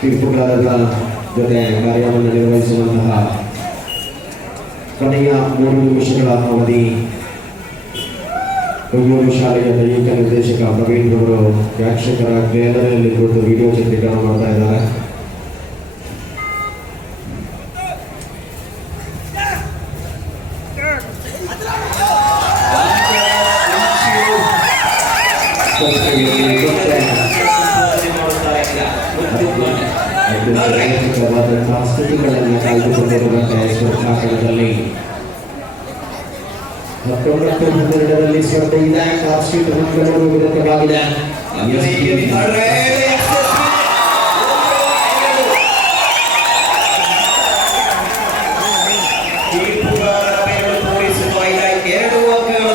ತೀರ್ಪುಗಾರರ ಜೊತೆ ಕಾರ್ಯವನ್ನು ನಿರ್ವಹಿಸುವಂತಹ ಕೊನೆಯ 3 ನಿಮಿಷಗಳ ಅವಧಿ ಬೆಂಗಳೂರು ಶಾಲೆಯ ದೈಹಿಕ ನಿರ್ದೇಶಕ ಪ್ರವೀಣ್ ಅವರು ಪ್ರೇಕ್ಷಕರ ಗ್ಯಾಲರಿಯಲ್ಲಿ ಕುಳಿತು ವಿಡಿಯೋ ಚಿತ್ರೀಕರಣ ಮಾಡ್ತಾ ಇದ್ದಾರೆ. ಸ್ಥಿತಿಗಳನ್ನು ಕಾಯ್ದುಕೊಂಡಿರುವಂತೆ ಸ್ಪರ್ಧಾಕಣದಲ್ಲಿ 19-12ರಲ್ಲಿ ಸ್ಪರ್ಧೆ ಇದೆ. ಕಾರ್ಶೀಟ್ ಮಂಗಳೂರು ವಿರುದ್ಧವಾಗಿದೆ.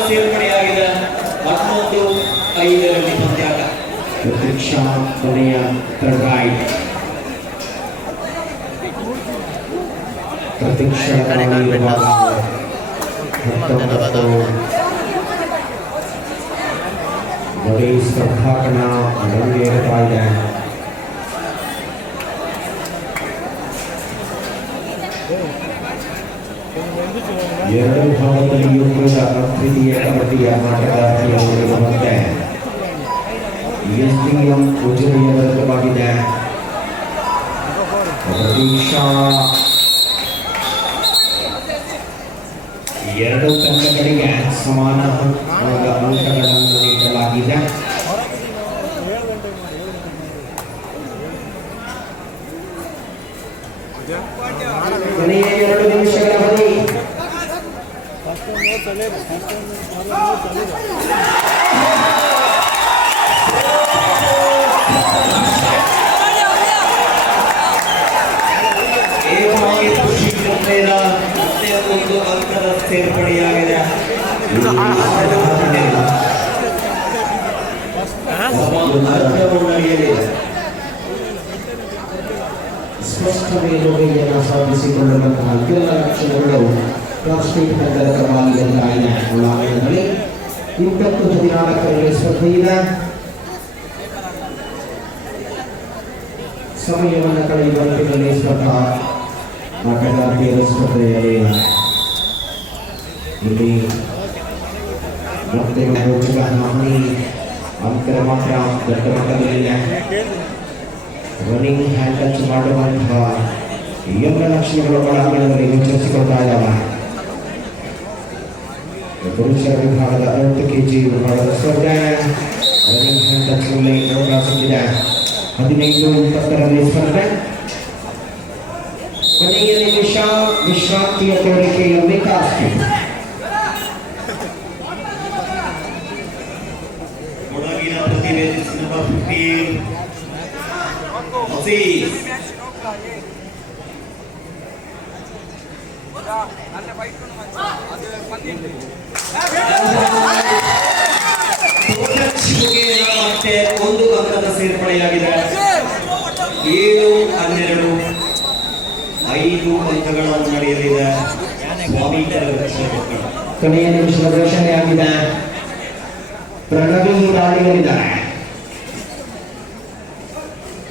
ಸೇರ್ಪಡೆಯಾಗಿದೆ. 11-5ರಲ್ಲಿ ಪಂದ್ಯಾಟ. ಪ್ರತೀಕ್ಷಾ ಕೊನೆಯ ಥರ್ಡ್ ಪ್ರತೀಕ್ಷಣ ಬರೀ ಸ್ಪರ್ಧಾಕಣ ರಂಗೇರುತ್ತಾ ಇದೆ. ಎರಡು ಭಾಗದಲ್ಲಿಯೂ ಕೂಡ ಅದ್ವಿತೀಯ ಕಬಡ್ಡಿಯ ಆಟಗಾರರಿಗೆ ಎಸ್ಡಿಎಂ ಉಜಿರೆಯ ವಿರುದ್ಧವಾಗಿದೆ. ಪ್ರತೀಕ್ಷಾ ಎರಡು ತಂಡಗಳಿಗೆ ಸಮಾನ ಅಂಕಗಳನ್ನು ನೀಡಲಾಗಿದೆ. ಕೊನೆಯ 2 ನಿಮಿಷಗಳ ಅವಧಿ. ಒಂದು ಅಂಕದ ಸೇರ್ಪಡೆಯಾಗಿದೆ. ಸ್ಪಷ್ಟ ಮೇಲುಗೈಯನ್ನು ಸಾಧಿಸಿಕೊಳ್ಳುವಂತಹ ಎಲ್ಲ ಲಕ್ಷಣಗಳು ರಾಷ್ಟ್ರೀಯ ತಂಡದ ಕಬಾಲಿಯಲ್ಲಾಗಿದೆ. ಒಳಾಂಗಣದಲ್ಲಿ 20-14ರಲ್ಲಿ ಸ್ಪರ್ಧೆ ಇದೆ. ಸಮಯವನ್ನು ಕಳೆಯುವ ನಿಟ್ಟಿನಲ್ಲಿ ಸ್ಪರ್ಧಾ ಆಟಗಾರ್ತಿಯರ ಸ್ಪರ್ಧೆಯಲ್ಲಿ ಇಲ್ಲಿ ಮತ್ತೆ ಹಾನಿ ಅಂತರ ಮಾತ್ರ ದೊಡ್ಡ ಮಟ್ಟದಲ್ಲಿದೆ. ರನ್ನಿಂಗ್ ಹ್ಯಾಂಡ್ ಟಚ್ ಮಾಡುವಂತಹ ಎಲ್ಲ ಲಕ್ಷಣಗಳು ಒಳಾಂಗಣದಲ್ಲಿ ಗೋಚರಿಸಿಕೊಳ್ತಾ ಇದ್ದಾವೆ. ಪುರುಷರ ವಿಭಾಗದ 60 kg ವಿಭಾಗದ ಸ್ಪರ್ಧೆ ರನ್ನಿಂಗ್ ಹ್ಯಾಂಡ್ ಟಚ್ ನಲ್ಲಿ ಅವಕಾಶವಿದೆ. 15-20ರಲ್ಲಿ ಸ್ಪರ್ಧೆ. ಕೊನೆಯ ನಿಮಿಷ ವಿಶ್ರಾಂತಿಯ ಕೋರಿಕೆಯಲ್ಲಿ ಕಾರ್ಶೀಟ್. ಕೊಡಗಿನ ಪ್ರತಿಭೆ ನಂಬರ್ 15 ಅಸೀಸ್. ಮತ್ತೆ ಒಂದು ಅಂಕದ ಸೇರ್ಪಡೆಯಾಗಿದೆ. 7-12 5 ಅಂಕಗಳ ಮುನ್ನಡೆಯಲ್ಲಿದೆ. ಸ್ವಾಮಿ ಕೊರಗಜ್ಜ ಕೊಕ್ಕಡ. ಕೊನೆಯ ನಿಮಿಷದ ಘೋಷಣೆಯಾಗಿದೆ. ಪ್ರಣವಿ ದಾಳಿಯಲ್ಲಿದ್ದಾರೆ.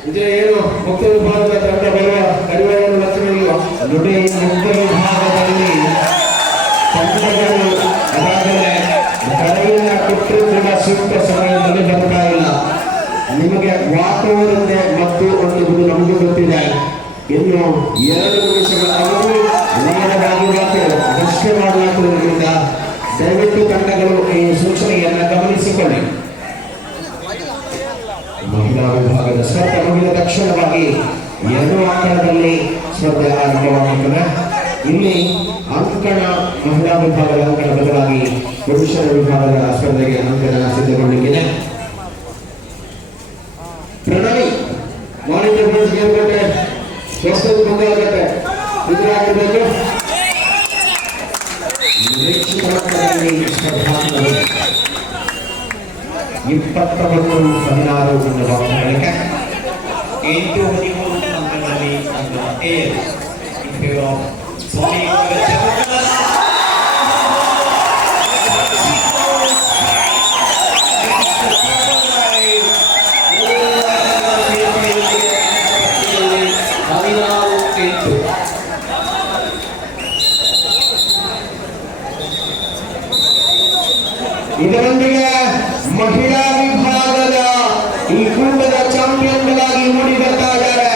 ಇದು ಏನು ಮುಖ್ಯ ವಿಭಾಗದ ತಂಡ ಬರುವ ಕಡಿಮೆಯನ್ನು ಲಕ್ಷಣವಿಲ್ಲ. ನುಡಿ ಮುಖ್ಯ ವಿಭಾಗದಲ್ಲಿ ತಂಡಗಳು ಅದಾಗಲೇ ಕಡೆಯಿಂದ ಕೊಟ್ಟರು ಕೂಡ ಸೂಕ್ತ ಸಮಯದಲ್ಲಿ ಬರ್ತಾ ಇಲ್ಲ. ನಿಮಗೆ ವಾತಾವರಣ ಮತ್ತು ಒಂದು ನಮಗೂ ಗೊತ್ತಿದೆ. ಇನ್ನು 2 ನಿಮಿಷಗಳ ಅವಧಿ ನೇರವಾಗಿ ಘೋಷಣೆ ಮಾಡಲಾಗುವುದರಿಂದ ದಯವಿಟ್ಟು ತಂಡಗಳು ಈ ಸೂಚನೆಯನ್ನು ಗಮನಿಸಿಕೊಳ್ಳಿ. ಮಹಿಳಾ ವಿಭಾಗದ ಸ್ಪರ್ಧೆ ಮುಗಿದ ತಕ್ಷಣವಾಗಿ 2 ಅಂಕಣದಲ್ಲಿ ಸ್ಪರ್ಧೆ ಆರಂಭವಾಗುತ್ತದೆ. ಇಲ್ಲಿ ಅಂಕಣ ಮಹಿಳಾ ವಿಭಾಗದ ಅಂಕಣ ಬದಲಾಗಿ ಪುರುಷರ ವಿಭಾಗದ ಸ್ಪರ್ಧೆಗೆ ಅಂಕಣ ಸಿದ್ಧಗೊಂಡಿದೆ. ಪ್ರಣವಿ ಮಾನಿಟರ್ ಗೆಲ್ಲುತ್ತೆ. ಸ್ವಸ್ತಿಕ್ ಮಂಗಳಕಟ್ಟೆ ಇದಾಗಿರಬೇಕು. ನಿರೀಕ್ಷಿತ ಮಟ್ಟದಲ್ಲಿ ಸ್ಪರ್ಧಾತ್ಮಕ 29-16 ಎನ್ನುವ ಅಂಕಗಳಿಗೆ 8-13 ಅಂಕಗಳಲ್ಲಿ ಅಂಕಗಳ ಏರ್ ಇನ್ ಫೇವರ್ ಆಫ್ ಸ್ವಾಮಿ ಕೊರಗಜ್ಜ ಕೊಕ್ಕಡ. ಇದರೊಂದಿಗೆ ಮಹಿಳಾ ವಿಭಾಗದ ಈ ಕೂಟದ ಚಾಂಪಿಯನ್ಗಳಾಗಿ ಮೂಡಿ ಬರ್ತಾ ಇದ್ದಾರೆ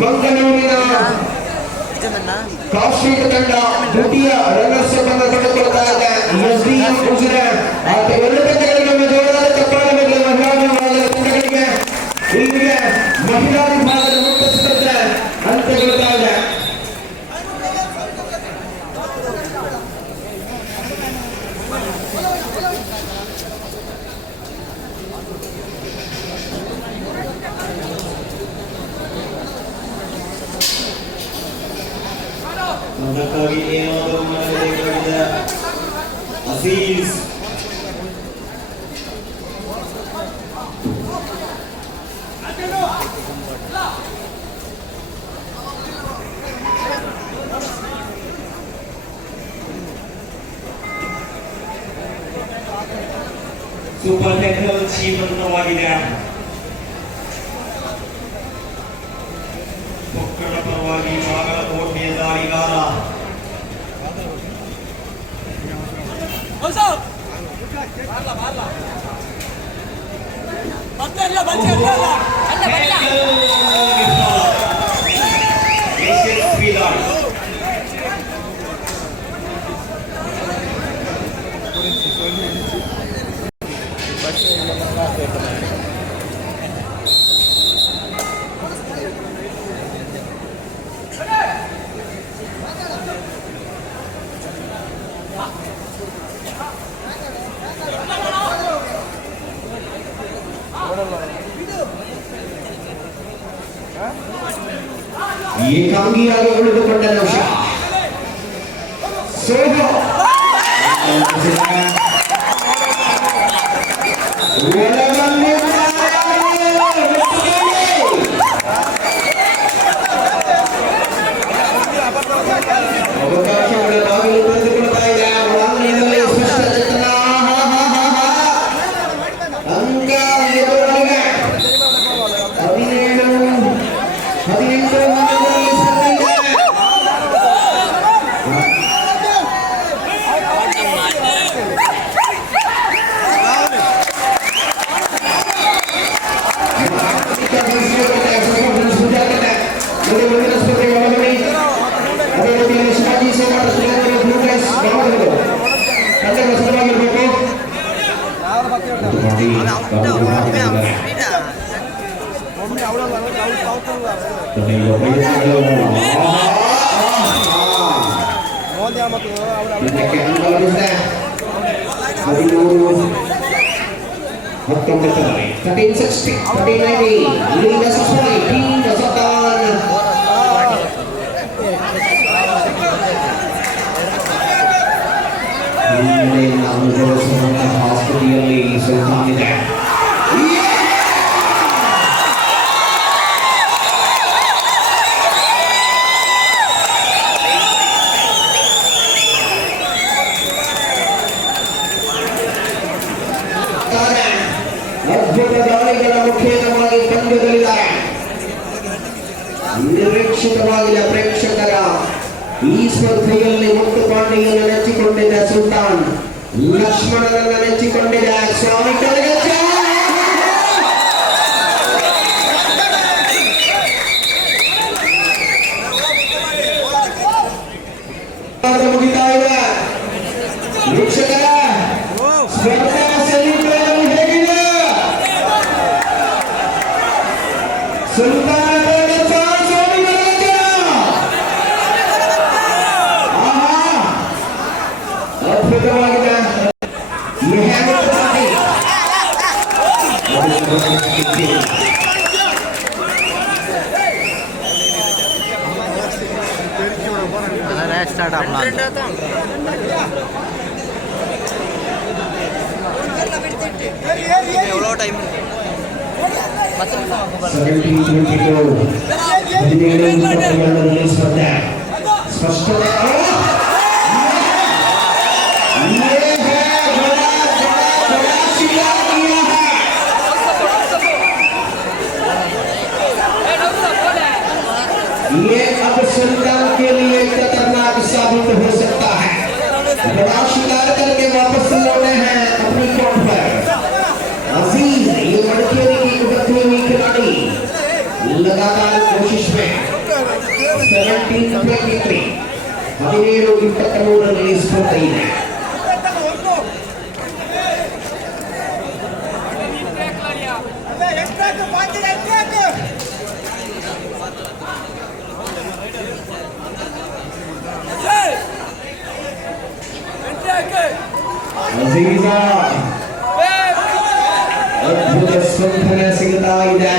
ಮಂಗಳೂರಿನ ಕಾಶ್ಮೀರ ತಂಡ ದ್ವಿತೀಯ ರಂಗೋತ್ಸವವನ್ನು ಪಡೆದುಕೊಳ್ತಾ ಇದೆ. ಎಸ್ಡಿಎಂ ಉಜಿರೆ ಎರಡು ತಂಡಗಳಿಗೆ ನಮ್ಮ ಜೋರಾದ ಚಪ್ಪಾಳೆ ಮಹಿಳಾ ವಿಭಾಗದ ತಂಡಗಳಿಗೆ ಇಲ್ಲಿಗೆ ಮಹಿಳಾ ವಿಭಾಗದ ಮುಕ್ತ ಸ್ಪರ್ಧೆ ಅಂತ್ಯಗೊಳ್ತಾ ಇದೆ. ಅದಕ್ಕಾಗಿ ಏನಾದರೂ ಮಾಡಬೇಕಾಗಿದೆ ಅಜೀಜ್. ಸೂಪರ್ ಟೆಕ್ನಿಕಲ್ ಜೀವಂತವಾಗಿದೆ. ಕೊಕ್ಕಡ ಪರವಾಗಿ ಬಾಗಲಕೋಟೆಯ ದಾಳಿಗಾರ ಯಶಸ್ವಿ ದಾಳಿ. ಏಕಾಂಗಿಯಾಗಿ ಉಳಿದುಕೊಂಡ ನೌಶ ಸೋಹೋ ಅವಕಾಶಗಳ ಬಾಗಿಲು ತೆರೆದುಕೊಳ್ತಾ ಇದೆ. ಒಳಾಂಗಣದಲ್ಲಿ ಸ್ಪಷ್ಟ ಜತನ ಅಂಕ 17-18 ಆಸ್ಪತ್ರೆಯಲ್ಲಿ ಸುಲ್ತಾನ್ ಇದೆ. ಅದ್ಭುತ ದಾಳಿಗಳ ಮುಖೇನವಾಗಿ ಪಂದ್ಯದಲ್ಲಿದ್ದಾರೆ. ನಿರೀಕ್ಷಿತವಾಗಿಲ್ಲ ಪ್ರೇಕ್ಷಕರ ಈ ಸ್ಪರ್ಧೆಯಲ್ಲಿ ಮುತ್ತು ಪಾಂಡೆಯನ್ನು ನೆಚ್ಚಿಕೊಂಡಿದ್ದ ಸುಲ್ತಾನ್, ಲಕ್ಷ್ಮಣನನ್ನು ನೆಚ್ಚಿಕೊಂಡಿದ್ದ ಸ್ವಾಮಿ ಕೊರಗಜ್ಜ. ಮುಗಿತಾ ಇದೆ ವೀಕ್ಷಕರ ಸ್ಪರ್ಧೆ ಸೆಮಿಫೈನಲ್ ಹೇಗಿದೆ? ಸುಲ್ತಾನ್ ಅದ್ಭುತವಾಗಿದೆ. ये अब सुल्तान के लिए खतरनाक साबित हो सकता है। बड़ा शिकार करके वापस लौटे हैं अपनी कोर्ट पर। अजीज ये मड़केरी की उभरती हुई खिलाड़ी लगातार कोशिश में 17-23 रिलीज हो गई है। ಅಜೀಜಾ ಅದ್ಭುತ ಸ್ಪಂದನೆ ಸಿಗ್ತಾ ಇದೆ.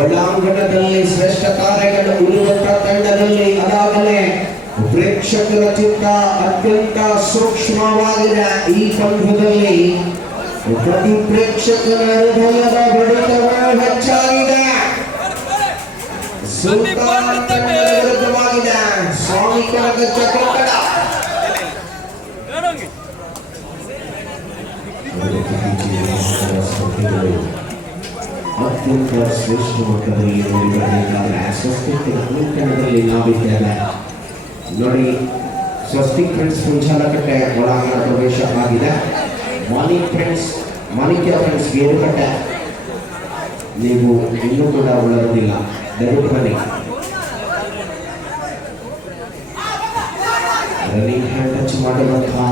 ಒಳಾಂಗಣದಲ್ಲಿ ಶ್ರೇಷ್ಠ ಕಾರ್ಯಗಳು ಇರುವಂತಹ ತಂಡದಲ್ಲಿ ಅದಾಗಲೇ ಪ್ರೇಕ್ಷಕರ ಚಿತ್ತ ಅತ್ಯಂತ ಸೂಕ್ಷ್ಮವಾಗಿದೆ. ಈ ಪಂದ್ಯದಲ್ಲಿ ಪ್ರತಿ ಪ್ರೇಕ್ಷಕರ ಹೃದಯದ ಬಡಿತವೂ ಹೆಚ್ಚಾಗಿದೆ. ಸುಲ್ತಾನ್ ವಿರುದ್ಧವಾಗಿದೆ ಸ್ವಾಮಿ ಕೊರಗಜ್ಜ ಕೊಕ್ಕಡ. ಅತ್ಯಂತ ಶ್ರೇಷ್ಠ ಮಟ್ಟದಲ್ಲಿ ನೋಡಿ ಬರಬೇಕಾದ್ರೆ ಸ್ವಸ್ತಿಕ್ ಅಂಕಣದಲ್ಲಿ ನಾವಿದ್ದೇವೆ ನೋಡಿ. ಸ್ವಸ್ತಿಕ್ ಫ್ರೆಂಡ್ಸ್ ಪುಂಜಾಲಕಟ್ಟೆ ಒಳಾಂಗಣ ಪ್ರವೇಶ ಆಗಿದೆ. ಮಾಣಿಕ್ಯ ಫ್ರೆಂಡ್ಸ್ ಗೇರುಕಟ್ಟೆ ನೀವು ಇನ್ನೂ ಕೂಡ ಒಳಗೋದಿಲ್ಲ, ದಯವಿಟ್ಟು ಬನ್ನಿ. ರನ್ನಿಂಗ್ ಹ್ಯಾಂಡ್ ಟಚ್ ಮಾಡಿರುವಂತಹ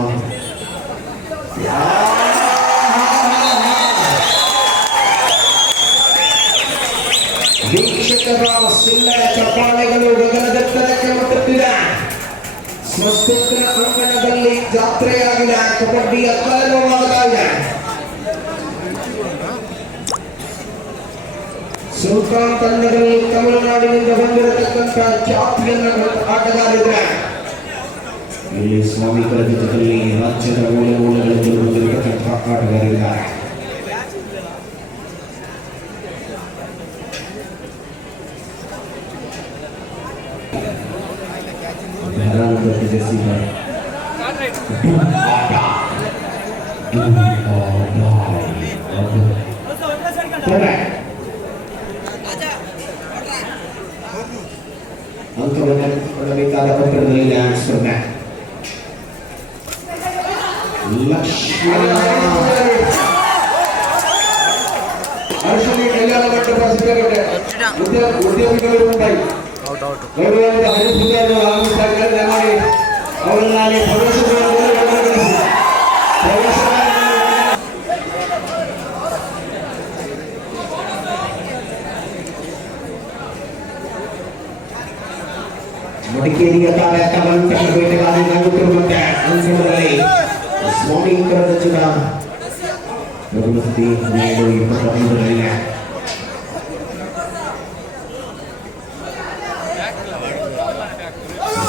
ವೀಕ್ಷಕರ ಸಿಳ್ಳೆಯ ಚಪ್ಪಾಳೆಗಳು ಗಗನದೆತ್ತರಕ್ಕೆ ಮುಟ್ಟುತ್ತಿದೆ. ಸ್ವಸ್ತಿಕ್ ಅಂಗಣದಲ್ಲಿ ಜಾತ್ರೆಯಾಗಿದೆ. ಕಬಡ್ಡಿಯ ಪ್ರಾರಂಭವಾಗ್ತಾ ಇದೆ. ಸುಲ್ತಾನ್ ತಂಡದಲ್ಲಿ ತಮಿಳುನಾಡಿನಿಂದ ಬಂದಿರತಕ್ಕಂಥ ಚಾಂಪಿಯನ್ ಆಟಗಾರಿದ್ರೆ ಇಲ್ಲಿ ಸ್ವಾಮಿ ಕೊರಗಜ್ಜದಲ್ಲಿ ರಾಜ್ಯದ ಮೂಲೆ ಮೂಲೆಗಳಲ್ಲಿ ಬಂದಿರತಕ್ಕಂಥ ಆಟಗಾರಿದ್ದಾರೆ. ಅಂಕಣಬೇಕಾದ ಪತ್ರದಲ್ಲಿ ಡ್ಯಾನ್ಸ್ ಸ್ಪರ್ಧೆ. ಲಕ್ಷ್ಮಣ ಕಲ್ಯಾಣ ಮಂಟಪ ಸಿದ್ದಗಟ್ಟೆ ಉದ್ಯಮಿಗಳು ಮುಂಬೈ ಗೌರವಾನ್ವಿತ ಹರಿಪ್ರಸಾದ್ ಆಗಮಿಸಿದ್ದಾರೆ. ಮಾಡಿ ಅವರನ್ನು ಮಡಿಕೇರಿಯ ಕಾರ್ಯಕ್ರಮಕ್ಕೆ ಬೇಟೆಗಾರಿ ನಗುತ್ತಿರುವಂತೆ ಅಂಕಣದಲ್ಲಿ ಸ್ವಾಮಿ ಕೊರಗಜ್ಜ ಪ್ರಶಸ್ತಿ 2025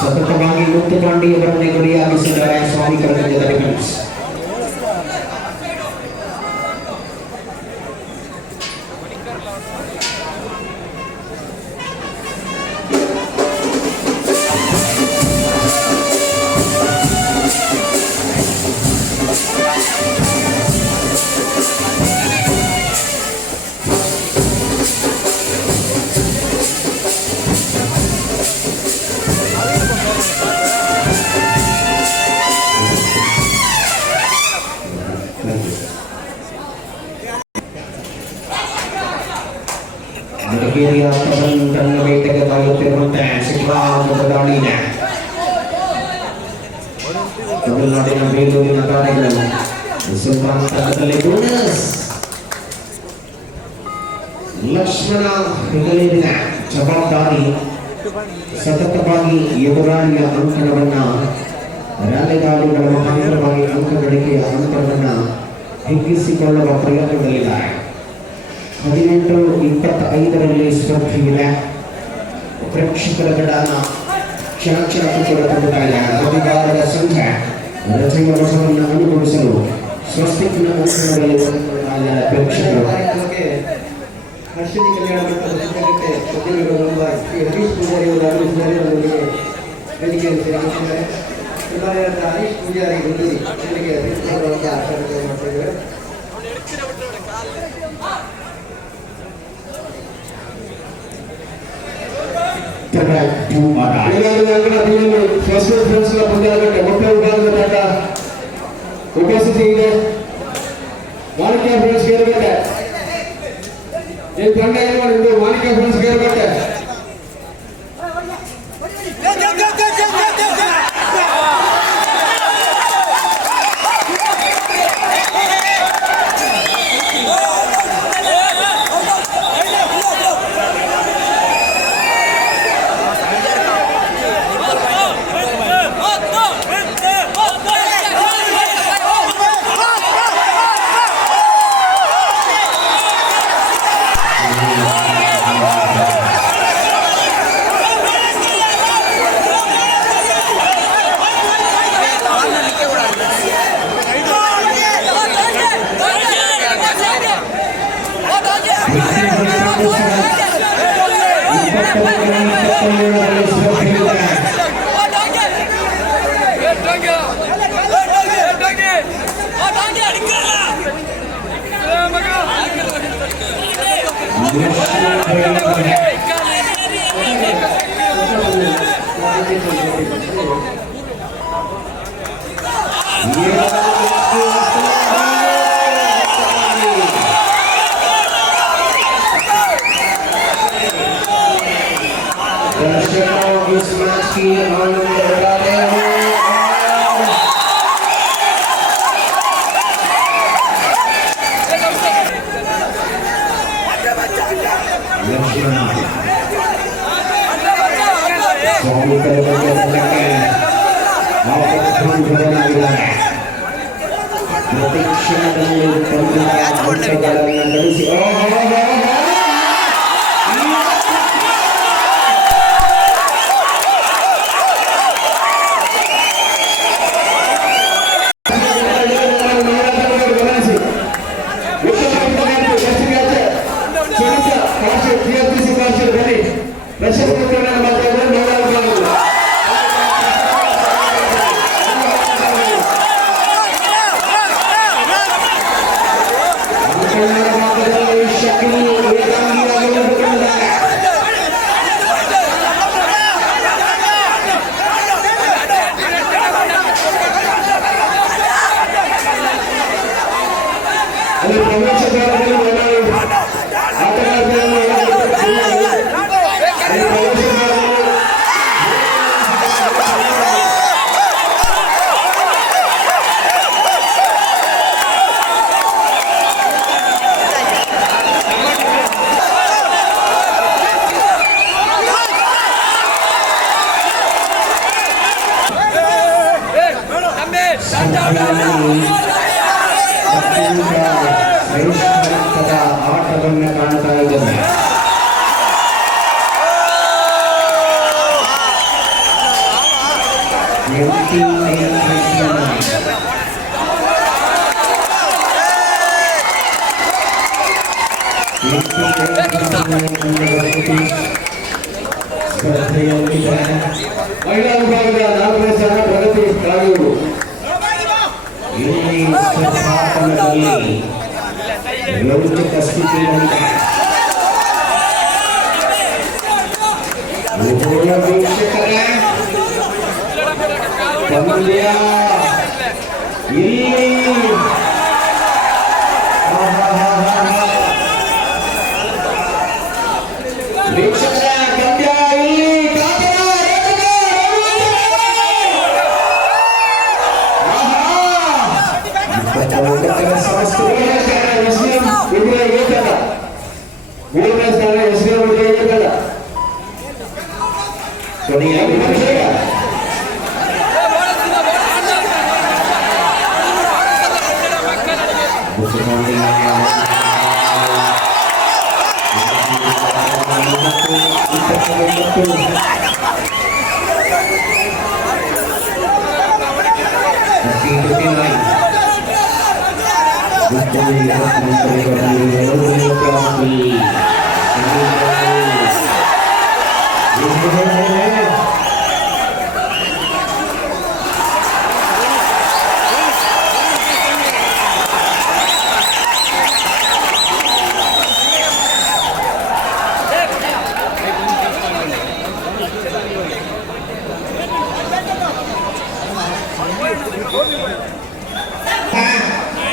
ಸತತವಾಗಿ ಮುತ್ತುಪಾಂಡಿಯವರನ್ನೇ ಗುರಿಯಾಗಿಸಿದ್ದಾರೆ ಸ್ವಾಮಿ ಕೊರಗಜ್ಜ ರಿಬನ್ಸ್. ಮಡಿಕೇರಿಯ ತನ್ನ ಬೇಟೆಗೆ ತಾಗುತ್ತಿರುವಂತೆ ಶಿಕ್ಷಣ ದಾಳಿನ ತಮಿಳುನಾಡಿನ ಬೇಲೂರಿನ ತಾರೆಗಳು ಸುಲ್ತಾನ್ ತಂಡದಲ್ಲಿ ಬೋನಸ್. ಲಕ್ಷ್ಮಣ ಹೆಗಲೇರಿನ ಜವಾಬ್ದಾರಿ ಸತತವಾಗಿ ಎದುರಾಳಿಯ ಅಂಕಣವನ್ನ ರಾಲೆಗಾಡಿಗಳ ಮುಖಾಂತರವಾಗಿ ಅಂಕ ಗಳಿಕೆಯ ಅಂತರವನ್ನ ಹಿಗ್ಗಿಸಿಕೊಳ್ಳುವ ಪ್ರಯತ್ನದಲ್ಲಿದ್ದಾರೆ. 18-25 ಸ್ಪರ್ಧೆಯಿದೆ. ಪ್ರೇಕ್ಷಕರ ಗಡಾನ ಕ್ಷಣ ಕ್ಷಣಕ್ಕೂ ಕೂಡ ತುಂಬುತ್ತಾ ಇದೆ. ರವಿವಾರದ ಸಂಜೆ ರಚನೆಯ ರಸವನ್ನು ಅನುಭವಿಸಲು ಸ್ವಸ್ತಿಕ್ನ ಅಂಕಣದಲ್ಲಿ ಪ್ರೇಕ್ಷಕರು ಹರ್ಷಿಣಿ ಕಲ್ಯಾಣ ಮಂಟಪದ ಸುತ್ತಗಟ್ಟೆ ಸದ್ಯವಿರುವ ಹರೀಶ್ ಪೂಜಾರಿ ಅವರು ನಮಗೆ ವೇದಿಕೆಯಲ್ಲಿ ಸೇರಿಕೊಂಡಿದ್ದಾರೆ. ಹರೀಶ್ ಪೂಜಾರಿ ಗುಂಡೂರಿ ವೇದಿಕೆ ಆಚರಣೆ ಮಾಡ್ತಿದ್ದಾರೆ. ಉಪಸ್ಥಿತಿ ಇದೆ. ಮಾಣಿಕ್ಯ ಫ್ರೆಂಡ್ಸ್ ಕೇಳಬೇಕೆ ಈ ತಂಡ ಏನು ಮಾಡಿದ್ದು? ಮಾಣಿಕ್ಯ ಫ್ರೆಂಡ್ಸ್ ಕೇಳಬೇಕೆ ಆಟವನ್ನು ಕಾಣ್ತಾ ಇದ್ದಾರೆ. ಮಹಿಳಾ ವಿಭಾಗದ 4ನೇ ಸ್ಥಾನ ಪ್ರಗತಿ ಕಾಗೂರು. ಇಲ್ಲಿ ಸ್ಪರ್ಧಾತ್ಮಕದಲ್ಲಿ ರೋಚಕ ಸ್ಥಿತಿಯಲ್ಲಿ ಪಂದ್ಯ ಇಲ್ಲಿ ವೀಕ್ಷಕರ ಪಂದ್ಯ ಇಲ್ಲಿ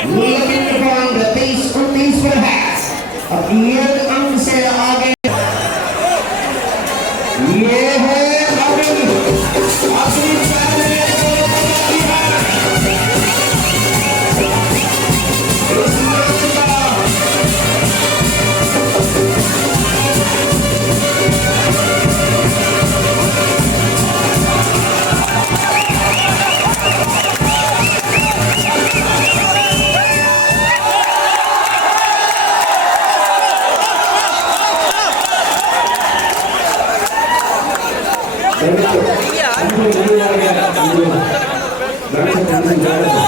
Looking from the pace for the hat. Appeared हमसे आगे ये है आखिरी Gracias.